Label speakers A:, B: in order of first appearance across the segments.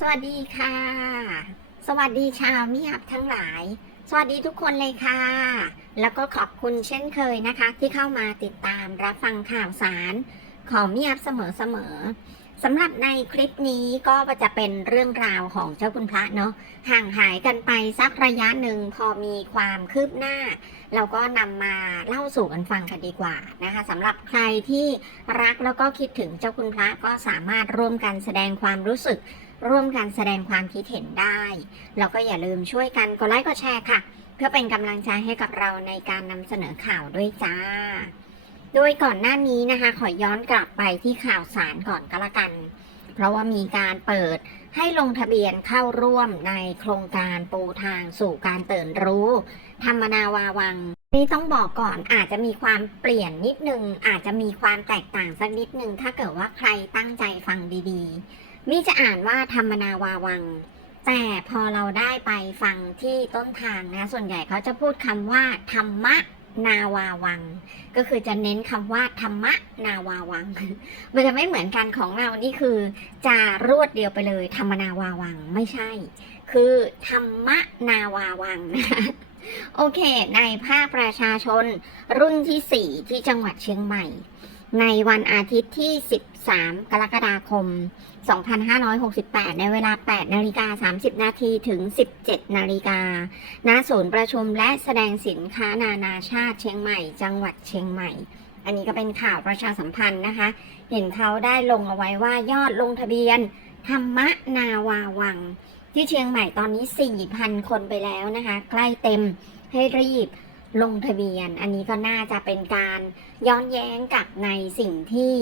A: สวัสดีค่ะ สวัสดีชาวมิยับทั้งหลาย สวัสดีทุกคนเลยค่ะ แล้วก็ขอบคุณเช่นเคยนะคะ ที่เข้ามาติดตามรับฟังข่าวสารของมิยับเสมอๆสำหรับในคลิปนี้ก็จะเป็นเรื่องราวของเจ้าคุณพระเนาะห่างหายกันไปสักระยะหนึ่งพอมีความคืบหน้า เราก็นำมาเล่าสู่กันฟังกันดีกว่านะคะสำหรับใครที่รักแล้วก็คิดถึงเจ้าคุณพระก็สามารถร่วมกันแสดงความรู้สึก ร่วมกันแสดงความคิดเห็นได้ แล้วก็อย่าลืมช่วยกันกดไลค์กดแชร์ค่ะ เพื่อเป็นกำลังใจให้กับเราในการนำเสนอข่าวด้วยจ้า โดยก่อนหน้านี้นะคะ ขอย้อนกลับไปที่ข่าวสารก่อนก็แล้วกัน เพราะว่ามีการเปิดให้ลงทะเบียนเข้าร่วมในโครงการปูทางสู่การตื่นรู้ ธรรมนาวาวัง นี่ต้องบอกก่อนอาจจะมีความเปลี่ยนนิดนึง อาจจะมีความแตกต่างสักนิดนึง ถ้าเกิดว่าใครตั้งใจฟังดีๆ มิจะอ่านว่าธรรมนาวาวัง แต่พอเราได้ไปฟังที่ต้นทางนะส่วนใหญ่เขาจะพูดคำว่า ธรรมะนาวาวัง ก็คือจะเน้นคำว่า ธรรมะนาวาวัง มันจะไม่เหมือนกันของเรานี่คือ จะรวดเดียวไปเลย ธรรมนาวาวังไม่ใช่ คือธรรมะนาวาวังนะคะโอเค ในภาคประชาชนรุ่นที่4ที่จังหวัดเชียงใหม่ ในวันอาทิตย์ที่ 13 กรกฎาคม 2568 ในเวลา 8 นาฬิกา 30 นาทีถึง 17 นาฬิกา ณ ศูนย์ประชุมและแสดงสินค้านานาชาติเชียงใหม่ จังหวัดเชียงใหม่ อันนี้ก็เป็นข่าวประชาสัมพันธ์นะคะ เห็นเขาได้ลงเอาไว้ว่ายอดลงทะเบียน ธรรมนาวาวัง ที่เชียงใหม่ตอนนี้ 4,000 คนไปแล้วนะคะ ใกล้เต็มให้รีบ ลงทะเบียน อันนี้ก็น่าจะเป็นการย้อนแย้งกับในสิ่งที่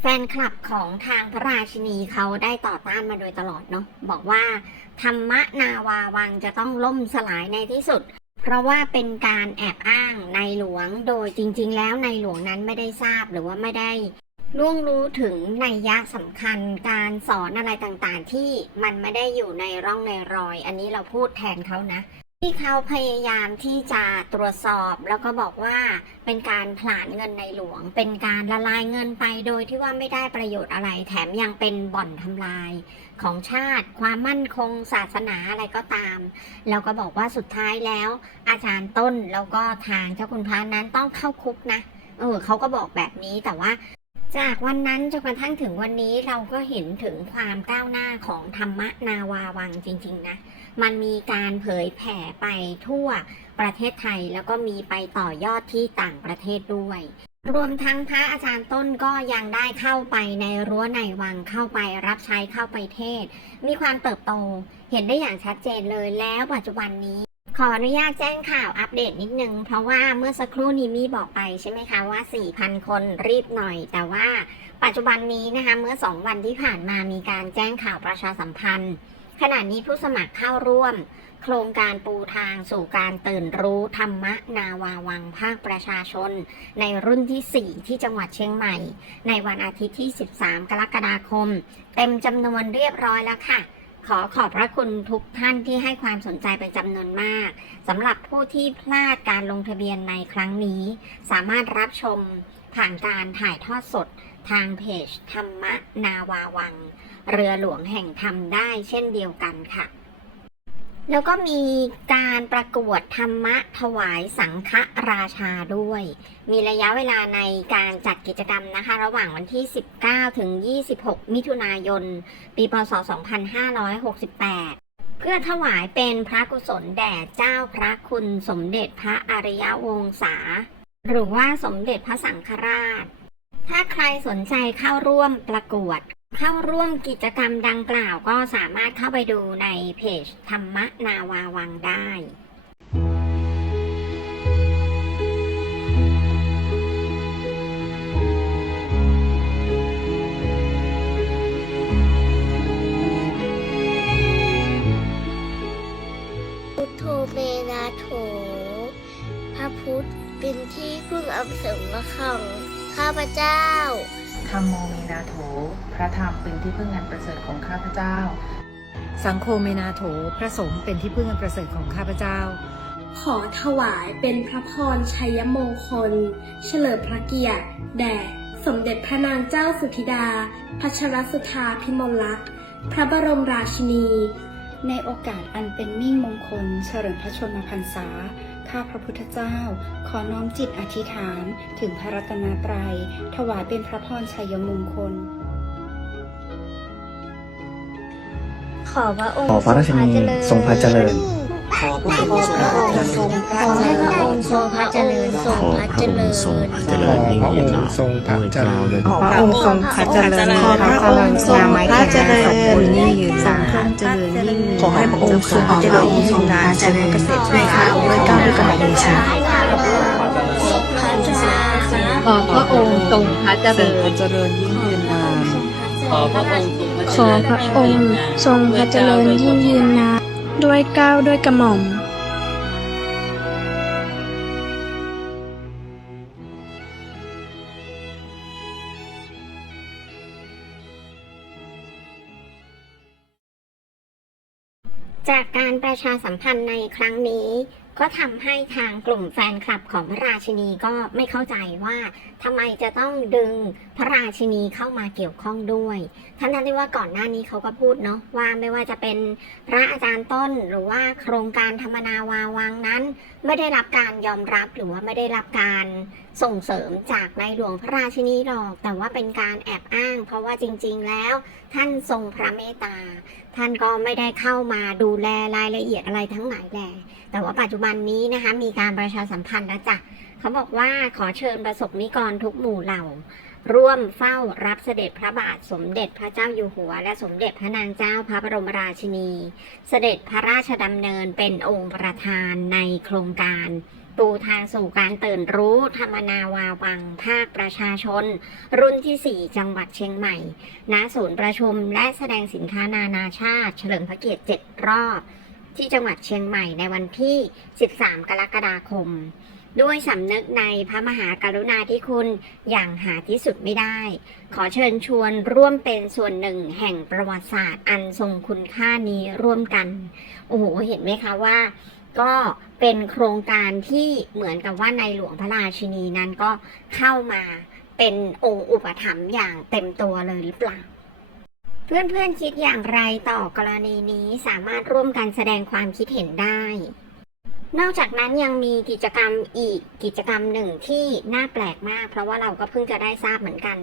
A: แฟนคลับของทางพระราชินีเขาได้ต่อต้านมาโดยตลอดเนาะบอกว่า ธรรมนาวาวังจะต้องล่มสลายในที่สุด เพราะว่าเป็นการแอบอ้างในหลวงโดยจริง ๆ แล้วในหลวงนั้นไม่ได้ทราบหรือว่าไม่ได้ล่วงรู้ถึงในยยะสำคัญการสอนอะไรต่างๆ ที่มันไม่ได้อยู่ในร่องในรอย อันนี้เราพูดแทนเขานะ ที่เขาพยายามที่จะตรวจสอบแล้วก็บอกว่าเป็นการผลาญเงินในหลวง เป็นการละลายเงินไปโดยที่ว่าไม่ได้ประโยชน์อะไร แถมยังเป็นบ่อนทำลายของชาติ ความมั่นคงศาสนาอะไรก็ตาม แล้วก็บอกว่าสุดท้ายแล้ว อาจารย์ต้นแล้วก็ทางเจ้าคุณพระนั้นต้องเข้าคุกนะเออเขาก็บอกแบบนี้แต่ว่าจากวันนั้นจนกระทั่งถึงวันนี้เราก็เห็นถึงความก้าวหน้าของธรรมนาวาวังจริง ๆ นะ มันมีการเผยแผ่ไปทั่วประเทศไทย แล้วก็มีไปต่อยอดที่ต่างประเทศด้วย รวมทั้งพระอาจารย์ต้นก็ยังได้เข้าไปในรั้วในวังเข้าไปรับใช้เข้าไปเทศ มีความเติบโตเห็นได้อย่างชัดเจนเลยแล้วปัจจุบันนี้ขออนุญาตแจ้งข่าวอัปเดตนิดนึง เพราะว่าเมื่อสักครู่นี้มีบอกไปใช่ไหมคะว่า 4,000 คนรีบหน่อย แต่ว่าปัจจุบันนี้นะคะเมื่อ 2 วันที่ผ่านมามีการแจ้งข่าวประชาสัมพันธ์ ขณะนี้ผู้สมัครเข้าร่วม โครงการปูทางสู่การตื่นรู้ธรรมนาวาวังภาคประชาชน ในรุ่นที่ 4 ที่จังหวัดเชียงใหม่ ในวันอาทิตย์ที่ 13 กรกฎาคม เต็มจำนวนเรียบร้อยแล้วค่ะขอขอบพระคุณทุกท่านที่ให้ความสนใจเป็นจำนวนมากสำหรับผู้ที่พลาดการลงทะเบียนในครั้งนี้ สามารถรับชมผ่านการถ่ายทอดสดทางเพจธรรมนาวาวัง เรือหลวงแห่งธรรมได้เช่นเดียวกันค่ะ แล้วก็มีการประกวดธรรมะถวายสังฆราชาด้วย มีระยะเวลาในการจัดกิจกรรมนะคะ ระหว่างวันที่ 19 ถึง 26 มิถุนายน ปีพศ 2568เพื่อถวายเป็นพระกุศลแด่เจ้าพระคุณสมเด็จพระอริยวงศา หรือว่าสมเด็จพระสังฆราช ถ้าใครสนใจเข้าร่วมประกวด เข้าร่วมกิจกรรมดังกล่าวก็สามารถเข้าไปดูในเพจธรรมนาวาวังได้
B: พุทโธเมนาโถ พระพุทธเป็นที่พึ่งอันเสริมละของข้าพเจ้า
C: ธรรมโมเมนาโถพ ระธรรมเป็นที่พึ่งอันประเสริฐของข้าพเจ้า
D: สังโฆเมนาโถพระสงฆ์เป็นที่พึ่งอันประเสริฐของข้าพเจ้า
E: ขอถวายเป็นพระพรชัยมงคล เฉลิมพระเกียรติแด่สมเด็จพระนางเจ้าสุธิดา พัชรสุธาพิมลลักษณ์พระบรมราชินี
F: ในโอกาสอันเป็นมิ่งมงคล เฉลิมพระชนมพรรษา ข้าพระพุทธเจ้า ขอน้อมจิตอธิษฐาน ถึงพระรัตนตรัย ถวายเป็นพระพรชัยมงคล
B: ขอพระองค์
G: ขอพระราชินีทรงพระเจริญ
A: ขอพระองค์ทรงพระ
B: ขอให้พระองค์ทรงพระเจริญทรงพระเจริญ
H: ทรงพระเจริญยิ่งยิ่งหนา
G: ทรงพระเจริญ
H: ขอ
I: พระองค์ทรงพระเจริญขอพระองค์ทรงพระเจริญยิ่งยืนนานขอให้พระองค์ทรงพระเจริญยิ่งยืนนานจงเกษตรด้วยค่ะด้วยก้าวด้วยกระหม่อมฉัน
D: ขอพระองค์ทรงพระเจริญ
I: เจริญยิ่งยืนนาน
E: ขอพระองค์
J: ขอพระองค์ทรงพระเจริญยิ่งยืนนานด้วยเกล้าวด้วยกระหม่อม
A: จากการประชาสัมพันธ์ในครั้งนี้ ก็ทำให้ทางกลุ่มแฟนคลับของพระราชินีก็ไม่เข้าใจว่าทำไมจะต้องดึงพระราชินีเข้ามาเกี่ยวข้องด้วยทั้งทที่ว่าก่อนหน้านี้เขาก็พูดเนาะว่าไม่ว่าจะเป็นพระอาจารย์ต้นหรือว่าโครงการธรรมนาวาวังนั้น ไม่ได้รับการยอมรับหรือว่าไม่ได้รับการ ส่งเสริมจากในหลวงพระราชินีหรอก แต่ว่าเป็นการแอบอ้าง เพราะว่าจริง ๆ แล้ว ท่านทรงพระเมตตา ท่านก็ไม่ได้เข้ามาดูแลรายละเอียดอะไรทั้งหลายแหล่แต่ว่าปัจจุบันนี้นะคะมีการประชาสัมพันธ์แล้วจ้ะเขาบอกว่าขอเชิญประสบนิกรทุกหมู่เหล่า ร่วมเฝ้ารับเสด็จพระบาทสมเด็จพระเจ้าอยู่หัว และสมเด็จพระนางเจ้าพระบรมราชินี เสด็จพระราชดำเนินเป็นองค์ประธานในโครงการ ปูทางสู่การตื่นรู้ธรรมนาวาวัง ภาคประชาชน รุ่นที่ 4 จังหวัดเชียงใหม่ ณ ศูนย์ประชุมและแสดงสินค้านานาชาติ เฉลิมพระเกียรติ 7 รอบ ที่จังหวัดเชียงใหม่ในวันที่ 13 กรกฎาคม ด้วยสำนึกในพระมหากรุณาธิคุณอย่างหาที่สุดไม่ได้ ขอเชิญชวนร่วมเป็นส่วนหนึ่งแห่งประวัติศาสตร์อันทรงคุณค่านี้ร่วมกัน โอ้โห เห็นไหมคะว่า ก็เป็นโครงการที่เหมือนกับว่าในหลวงพระราชินีนั้นก็เข้ามาเป็นองค์อุปถัมภ์อย่างเต็มตัวเลยหรือเปล่า เพื่อนๆคิดอย่างไรต่อกรณีนี้สามารถร่วมกันแสดงความคิดเห็นได้ นอกจากนั้นยังมีกิจกรรมอีกกิจกรรมหนึ่งที่น่าแปลกมาก เพราะว่าเราก็เพิ่งจะได้ทราบเหมือนกัน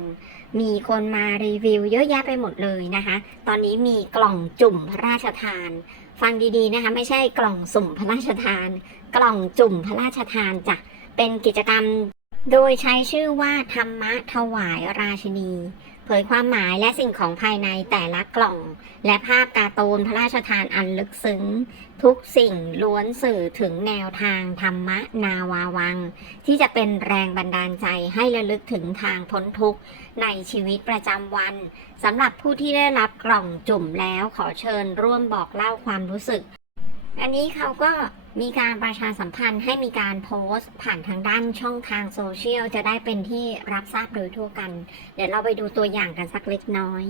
A: มีคนมารีวิวเยอะแยะไปหมดเลยนะคะ ตอนนี้มีกล่องจุ่มพระราชทาน ฟังดีๆนะคะไม่ใช่กล่องสุ่มพระราชทาน กล่องจุ่มพระราชทานจ้ะเป็นกิจกรรม โดยใช้ชื่อว่าธรรมะถวายราชินี เผยความหมายและสิ่งของภายในแต่ละกล่อง และภาพการ์ตูนพระราชทานอันลึกซึ้ง ทุกสิ่งล้วนสื่อถึงแนวทางธรรมะนาวาวัง ที่จะเป็นแรงบันดาลใจให้ระลึกถึงทางพ้นทุกข์ในชีวิตประจำวันสำหรับผู้ที่ได้รับกล่องจุ่มแล้วขอเชิญร่วมบอกเล่าความรู้สึก อันนี้เขาก็ มีการประชาสัมพันธ์ให้มีการโพสต์ผ่านทางด้านช่องทางโซเชียลจะได้เป็นที่รับทราบโดยทั่วกัน เดี๋ยวเราไปดูตัวอย่างกันสักเล็กน้อย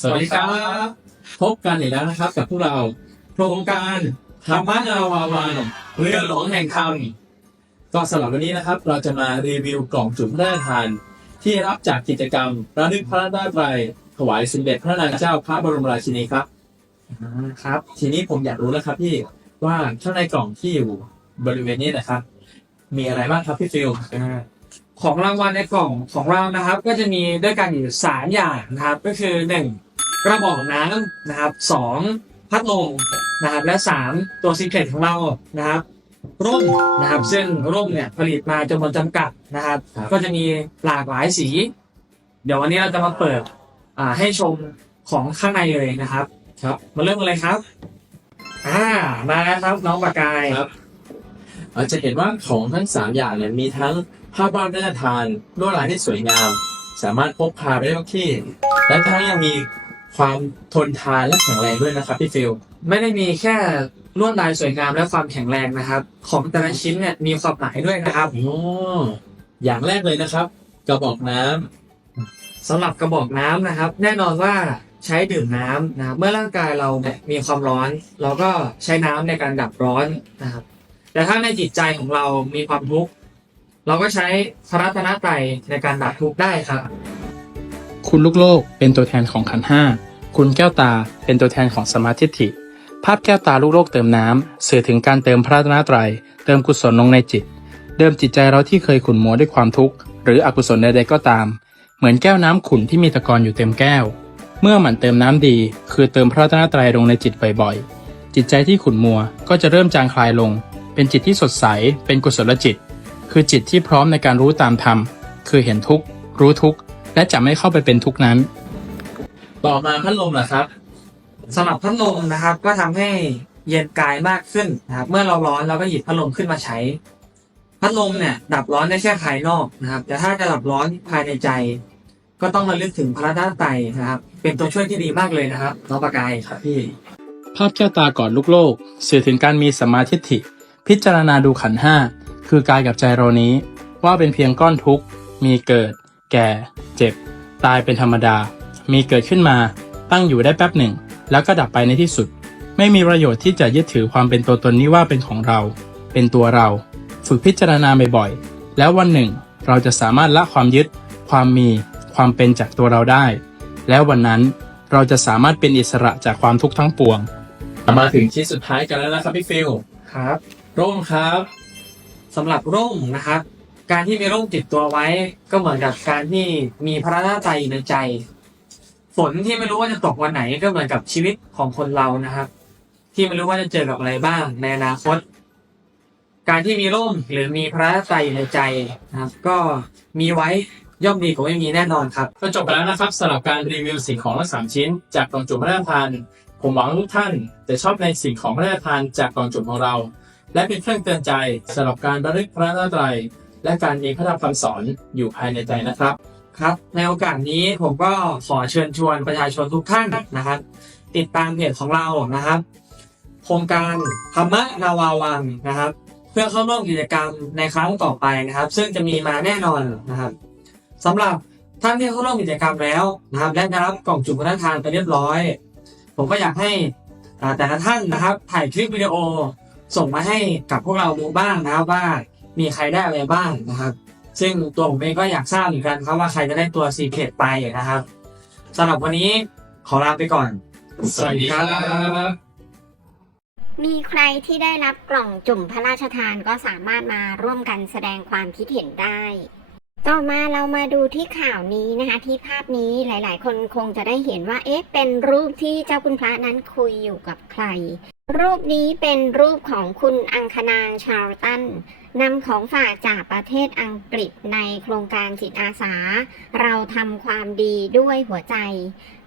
H: สวัสดีครับ พบกันอีกแล้วนะครับ กับพวกเราโครงการธรรมนาวาวานเรือหลวงแห่งธรรมก็สำหรับวันนี้นะครับ เราจะมารีวิวกล่องจุ่มพระราชทาน ที่รับจากกิจกรรมระลึกพระราชไตรถวายสมเด็จพระนางเจ้าพระบรมราชินีครับ อ่าครับ ทีนี้ผมอยากรู้แล้วครับพี่ว่าข้างในกล่องที่อยู่บริเวณนี้นะครับ มีอะไรบ้างครับพี่ฟิล
K: ของรางวัลในกล่องของเรานะครับ ก็จะมีด้วยกันอยู่สามอย่างนะครับ ก็คือหนึ่งกระบอกน้ำนะครับสองพัดลมนะครับและสามตัวซีเครตของเรานะครับร่มนะครับซึ่งร่มเนี่ยผลิตมาจำนวนจำกัดนะครับ
H: ครับ
K: ก็จะมีหลากหลายสี เดี๋ยววันนี้เราจะมาเปิดอ่าให้ชมของข้างในเลยนะครับ
H: ครับ
K: มาเริ่มกันเลยครับ อ่ามาแล้วครับน้องปากกาย
H: ครับเราจะเห็นว่าของทั้งสามอย่างเนี่ยมีทั้งภาพวาดพระราชทานลวดลายที่สวยงาม สามารถพกพาไปได้ทุกที่ และทั้งยังมีความทนทานและแข็งแรงด้วยนะครับพี่ฟิล
K: ไม่ได้มีแค่ลวดลายสวยงามและความแข็งแรงนะครับ ของแต่ละชิ้นเนี่ยมีความหมายด้วยนะครับ
H: โอ้อย่างแรกเลยนะครับ กระบอกน้ำ
K: สำหรับกระบอกน้ำนะครับ แน่นอนว่า ใช้ดื่มน้ำนะครับเมื่อร่างกายเรามีความร้อน เราก็ใช้น้ำในการดับร้อนนะครับ แต่ถ้าในจิตใจของเรามีความทุกข์เราก็ใช้พระรัตนตรัยในการดับทุกข์ได้ครับ
L: คุณลูกโลกเป็นตัวแทนของขันห้าคุณแก้วตาเป็นตัวแทนของสมาธิฐิภาพแก้วตาลูกโลกเติมน้ำสื่อถึงการเติมพระรัตนตรัยเติมกุศลลงในจิต เดิมจิตใจเราที่เคยขุ่นมัวด้วยความทุกข์หรืออกุศลใดๆก็ตาม เหมือนแก้วน้ำขุ่นที่มีตะกอนอยู่เต็มแก้ว เมื่อหมั่นเติมน้ำดี คือเติมพระรัตนตรัยลงในจิตบ่อยๆ จิตใจที่ขุ่นมัวก็จะเริ่มจางคลายลง เป็นจิตที่สดใส เป็นกุศลจิต คือจิตที่พร้อมในการรู้ตามธรรม คือเห็นทุกข์ รู้ทุกข์ และจะไม่เข้าไปเป็นทุกข์นั้น
H: ต่อมาพัดลมล่ะครับ
K: สำหรับพัดลมนะครับ ก็ทำให้เย็นกายมากขึ้นนะครับ เมื่อเราร้อนเราก็หยิบพัดลมขึ้นมาใช้ พัดลมเนี่ยดับร้อนได้แค่ภายนอกนะครับ แต่ถ้าจะดับร้อนภายในใจ ก็ต้องระลึกถึงพระด้านไตรนะครับ เป็นตัวช่วยที่ดีมากเลยนะครับน้องประกายครับพี่
L: ภาพแก้วตาก่อดลูกโลก สื่อถึงการมีสมมาธิฏฐิ พิจารณาดูขันห้าคือกายกับใจเรานี้ ว่าเป็นเพียงก้อนทุกข์ มีเกิด แก่ เจ็บ ตายเป็นธรรมดา มีเกิดขึ้นมา ตั้งอยู่ได้แป๊บหนึ่ง แล้วก็ดับไปในที่สุด ไม่มีประโยชน์ที่จะยึดถือความเป็นตัวตนนี้ว่าเป็นของเรา เป็นตัวเรา ฝึกพิจารณาบ่อยๆแล้ววันหนึ่ง เราจะสามารถละความยึด ความมี ความเป็นจากตัวเราได้ แล้ววันนั้นเราจะสามารถเป็นอิสระจากความทุกข์ทั้งปวง
H: มาถึงชิ้นสุดท้ายกันแล้วนะครับพี่ฟิล
K: ครับ
H: ร่มครับ
K: สำหรับร่มนะครับ การที่มีร่มติดตัวไว้ ก็เหมือนกับการที่มีพระราตรัยอยู่ในใจ ฝนที่ไม่รู้ว่าจะตกวันไหนก็เหมือนกับชีวิตของคนเรานะครับ ที่ไม่รู้ว่าจะเจอกับอะไรบ้างในอนาคต การที่มีร่มหรือมีพระราตรัยอยู่ในใจนะครับ ก็มีไว้ ย่อมดีกว่าไม่มีแน่นอนครับ
H: ก็จบไปแล้วนะครับสำหรับการรีวิวสิ่งของทั้งสามชิ้น จากกล่องจุ่มพระราชทานผมหวังว่าทุกท่านจะชอบในสิ่งของพระราชทานจากกล่องจุ่มของเรา และเป็นเครื่องเตือนใจสำหรับการระลึกพระราตรัยและการมีพระธรรมคำสอนอยู่ภายในใจนะครับ
K: ครับ ในโอกาสนี้ผมก็ขอเชิญชวนประชาชนทุกท่านนะครับ ติดตามเพจของเรานะครับ โครงการธรรมะนาวาวังนะครับ เพื่อเข้าร่วมกิจกรรมในครั้งต่อไปนะครับ ซึ่งจะมีมาแน่นอนนะครับ สำหรับท่านที่เข้าร่วมกิจกรรมแล้วนะครับและได้รับกล่องจุ่มพระราชทานไปเรียบร้อย ผมก็อยากให้อ่าแต่ละท่านนะครับ ถ่ายคลิปวิดีโอส่งมาให้กับพวกเราดูบ้างนะครับว่ามีใครได้อะไรบ้างนะครับ ซึ่งตัวผมเองก็อยากทราบเหมือนกันครับว่าใครจะได้ตัวซีเคทไปนะครับสำหรับวันนี้ขอลาไปก่อน
H: สวัสดีครับ
A: มีใครที่ได้รับกล่องจุ่มพระราชทานก็สามารถมาร่วมกันแสดงความคิดเห็นได้ ต่อมาเรามาดูที่ข่าวนี้นะคะ ที่ภาพนี้หลาย ๆ คนคงจะได้เห็นว่า เอ๊ะ เป็นรูปที่เจ้าคุณพระนั้นคุยอยู่กับใคร รูปนี้เป็นรูปของคุณอังคณางชาร์ลตันนำของฝากจากประเทศอังกฤษในโครงการจิตอาสา เราทำความดีด้วยหัวใจ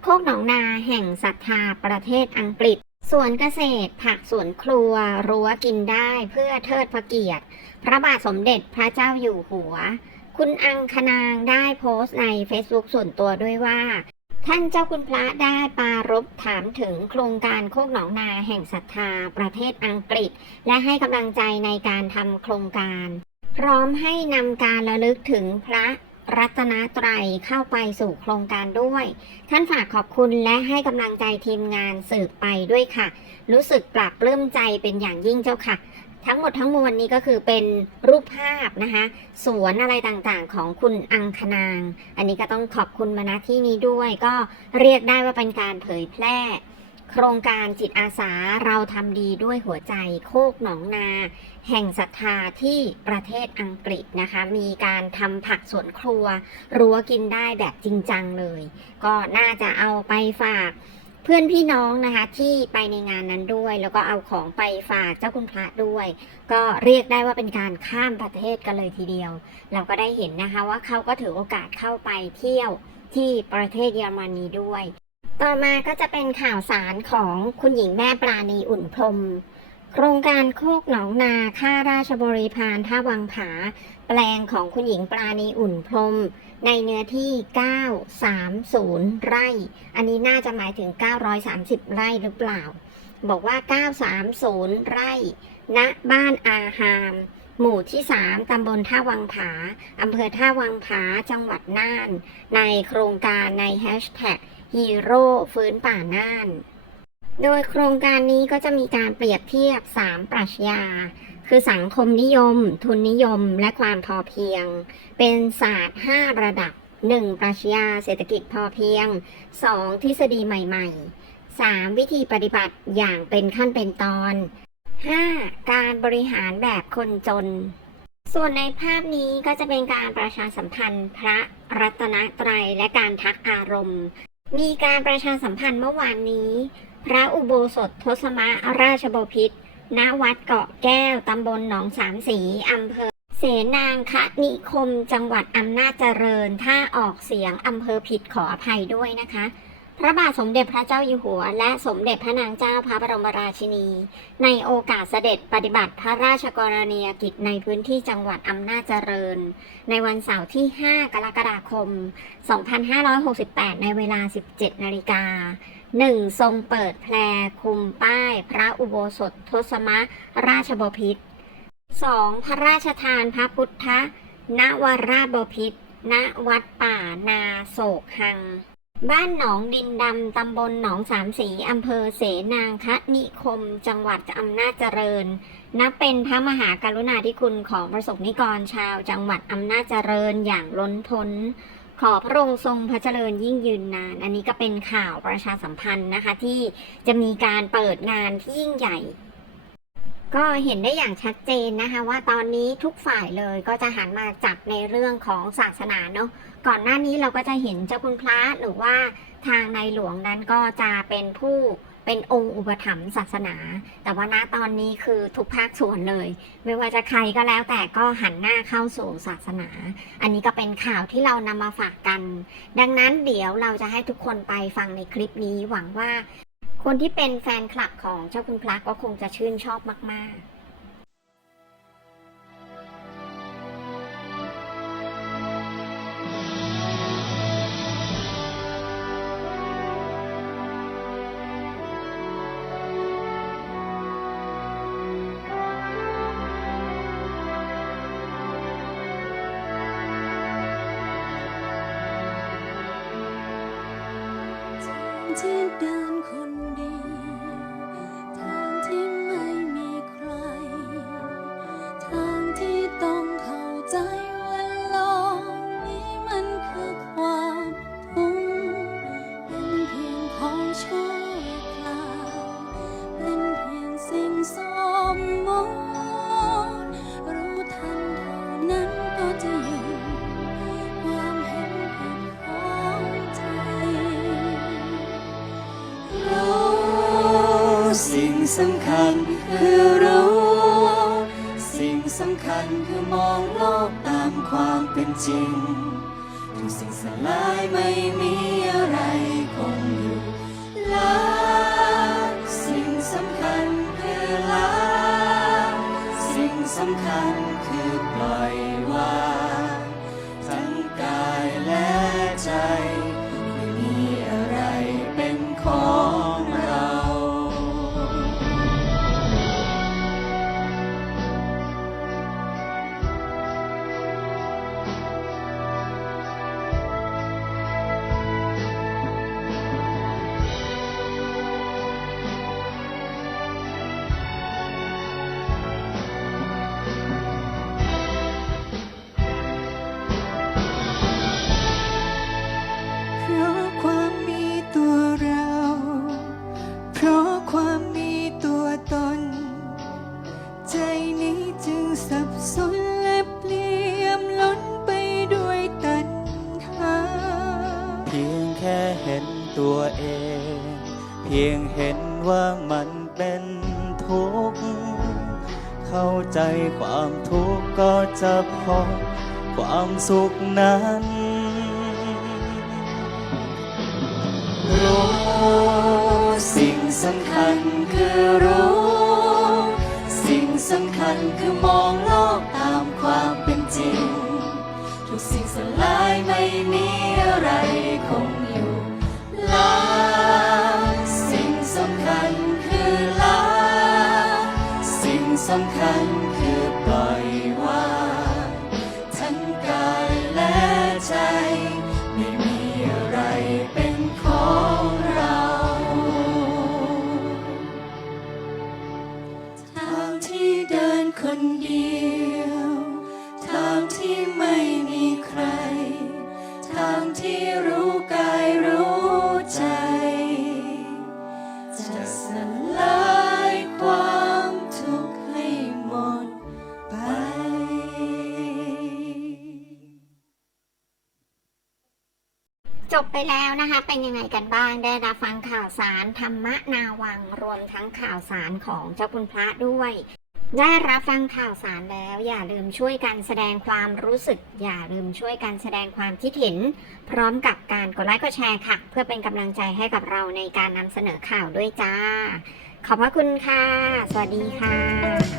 A: โคกหนองนาแห่งศรัทธาประเทศอังกฤษสวนเกษตร ผักสวนครัว รั้วกินได้เพื่อเทิดพระเกียรติ พระบาทสมเด็จพระเจ้าอยู่หัว คุณอังคณาง ได้โพสต์ใน Facebook ส่วนตัวด้วยว่า ท่านเจ้าคุณพระได้ปรารบถามถึงโครงการโคกหนองนาแห่งศรัทธาประเทศอังกฤษ และให้กำลังใจในการทำโครงการ พร้อมให้นำการระลึกถึงพระรัตนตรัยเข้าไปสู่โครงการด้วย ท่านฝากขอบคุณและให้กำลังใจทีมงานสืบไปด้วยค่ะ รู้สึกปรับปลื้มใจเป็นอย่างยิ่งเจ้าค่ะ ทั้งหมดทั้งมวลนี้ก็คือเป็นรูปภาพนะคะสวนอะไรต่างๆ ของคุณอังคนาง อันนี้ก็ต้องขอบคุณมาณที่นี้ด้วย ก็เรียกได้ว่าเป็นการเผยแพร่ โครงการจิตอาสาเราทำดีด้วยหัวใจโคกหนองนา แห่งศรัทธาที่ประเทศอังกฤษนะคะ มีการทำผักสวนครัว รั้วกินได้แบบจริงจังเลย ก็น่าจะเอาไปฝาก เพื่อนพี่น้องนะคะที่ไปในงานนั้นด้วย แล้วก็เอาของไปฝากเจ้าคุณพระด้วย ก็เรียกได้ว่าเป็นการข้ามประเทศกันเลยทีเดียว เราก็ได้เห็นนะคะว่าเขาก็ถือโอกาสเข้าไปเที่ยวที่ประเทศเยอรมนีด้วย ต่อมาก็จะเป็นข่าวสารของคุณหญิงแม่ปราณีอุ่นพรมโครงการโคกหนองนา ค่าราชบริพารท่าวังผา ปลงของคุณหญิงปราณีอุ่นพรม ในเนื้อที่ 930 ไร่ อันนี้น่าจะหมายถึง 930 ไร่หรือเปล่า บอกว่า 930 ไร่ ณ บ้านอาหาม หมู่ที่ 3 ตำบลท่าวังผา อำเภอท่าวังผา จังหวัดน่าน ในโครงการในแฮชแท็กฮีโร่ฟื้นป่าน่าน โดยโครงการนี้ก็จะมีการเปรียบเทียบ 3 ปรัชญา คือสังคมนิยม ทุนนิยม และความพอเพียง เป็นศาสตร์ 5 ระดับ 1. ปรัชญาเศรษฐกิจพอเพียง 2. ทฤษฎีใหม่ๆ 3. วิธีปฏิบัติอย่างเป็นขั้นเป็นตอน 5. การบริหารแบบคนจน ส่วนในภาพนี้ก็จะเป็นการประชาสัมพันธ์ พระรัตนตรัยและการทักอารมณ์ มีการประชาสัมพันธ์เมื่อวานนี้ พระอุโบสถทศมะราชบพิตร ณวัดเกาะแก้ว ตำบลหนองสามสีอำเภอ เสนางคะนิคม จังหวัดอำนาจเจริญ ถ้าออกเสียงอำเภอผิดขออภัยด้วยนะคะ พระบาทสมเด็จพระเจ้าอยู่หัว และสมเด็จพระนางเจ้าพระบรมราชินี ในโอกาสเสด็จปฏิบัติพระราชกรณียกิจในพื้นที่จังหวัดอำนาจเจริญ ในวันเสาร์ที่ 5 กรกฎาคม 2568 ในเวลา 17 นาฬิกา 1. ทรงเปิดแพรคุมป้ายพระอุโบสถทศมะราชบพิตร 2. พระราชทานพระพุทธนวราบพิตรณวัดป่านาโศกหัง บ้านหนองดินดำตำบลหนองสามสีอำเภอเสนางคะนิคม จังหวัดอำนาจเจริญ นับเป็นพระมหากรุณาธิคุณของประสบนิกรชาวจังหวัดอำนาจเจริญอย่างล้นพ้น อพระองค์ทรงพระเจริญยิ่งยืนนาน อันนี้ก็เป็นข่าวประชาสัมพันธ์นะคะ ที่จะมีการเปิดงานที่ยิ่งใหญ่ ก็เห็นได้อย่างชัดเจนนะคะ ว่าตอนนี้ทุกฝ่ายเลยก็จะหันมาจับในเรื่องของศาสนาเนาะก่อนหน้านี้เราก็จะเห็นเจ้าคุณพระหรือว่าทางในหลวงนั้นก็จะเป็นผู้ เป็นองค์อุปถัมภ์ศาสนา แต่ว่าณตอนนี้คือทุกภาคส่วนเลย ไม่ว่าจะใครก็แล้วแต่ก็หันหน้าเข้าสู่ศาสนา อันนี้ก็เป็นข่าวที่เรานำมาฝากกัน ดังนั้นเดี๋ยวเราจะให้ทุกคนไปฟังในคลิปนี้หวังว่า คนที่เป็นแฟนคลับของเจ้าคุณพระก็คงจะชื่นชอบมาก ๆ
M: คือรู้ สิ่งสำคัญคือมองโลกตามความเป็นจริง ทุกสิ่งสลายไม่มีอะไรคงอยู่ละสิ่งสำคัญคือละสิ่งสำคัญ พีย
N: งเห็นว่ามันเป็นทุกข์ เข้าใจความทุกข์ก็จะพบความสุขนั้น
M: รู้สิ่งสำคัญคือรู้ สิ่งสำคัญคือมองโลกตามความเป็นจริง ทุกสิ่งสลายไม่มีอะไรคงอยู่ละ สำคัญ จบ
A: ไปแล้วนะคะ เป็นยังไงกันบ้างได้รับฟังข่าวสารธรรมนาวังรวมทั้งข่าวสารของเจ้าคุณพระด้วย ได้รับฟังข่าวสารแล้ว อย่าลืมช่วยกันแสดงความรู้สึก อย่าลืมช่วยกันแสดงความคิดเห็น พร้อมกับการกดไลค์กดแชร์ค่ะ เพื่อเป็นกำลังใจให้กับเราในการนำเสนอข่าวด้วยจ้า ขอบพระคุณค่ะ สวัสดีค่ะ